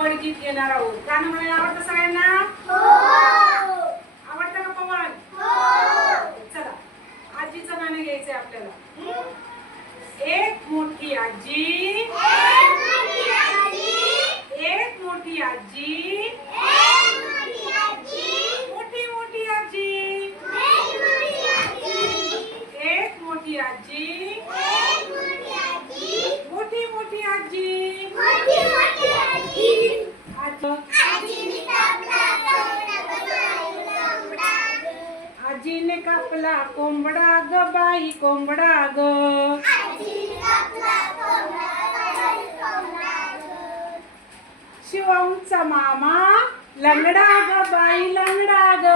गीत घेणार आहोत. गाणं म्हणायला आवडतं सगळ्यांना? आवडतं का पवन? चला आजीचं गाणं घ्यायचंय आपल्याला. एक मोठी आजी एक मोठी आजी मोठी मोठी आजी एक मोठी आजी मोठी मोठी आजी आज आजीने कापला कोंबडा ग बाई कोंबडा ग. शिवमचा मामा लंगडा ग बाई लंगडा ग.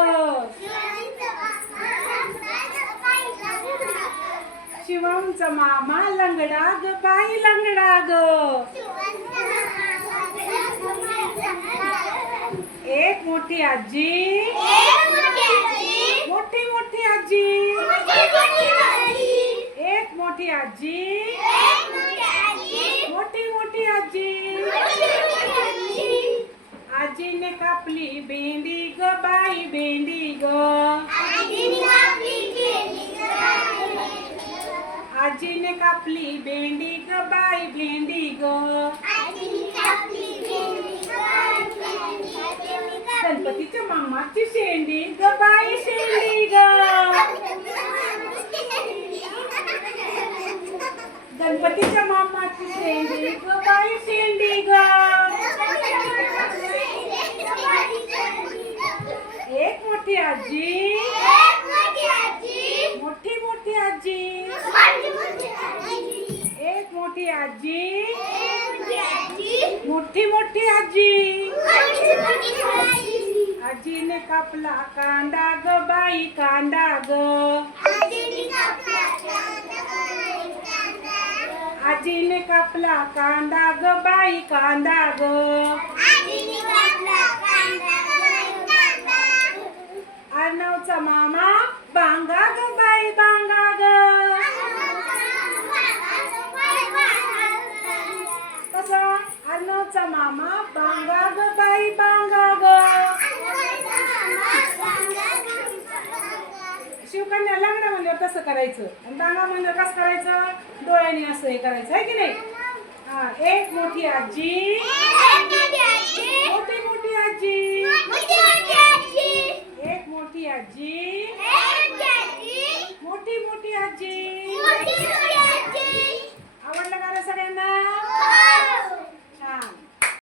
शिवमचा मामा लंगडा ग बाई लंगडा ग. एक मोठी आजी. आजी? मोठी मोठी आजी. आजीने कापली भेंडी ग बाई भेंडी ग. आजीने कापली भेंडी ग बाई भेंडी ग. गणपतीच्या मामाची शेंडी ग बाई शेंडी ग गणपतीच्या मामाची शेंडी ग बाई शेंडी ग. एक मोठी आजी. मोठी मोठी आजी. एक मोठी आजी. मोठी मोठी आजी. आजीने कापला कांदा ग बाई कांदा ग. आजीने कापला कांदा ग बाई कांदा ग. अर्णवचा मामा बांगा ग शिवकन्या लग्न म्हणल्यावर तसं करायचं. आणि दांगा म्हणल्यावर कसं करायचं? डोळ्याने असं हे करायचं आहे की नाही? हा एक मोठी आजी. मोठी मोठी आजी. एक मोठी आजी. मोठी मोठी आजी.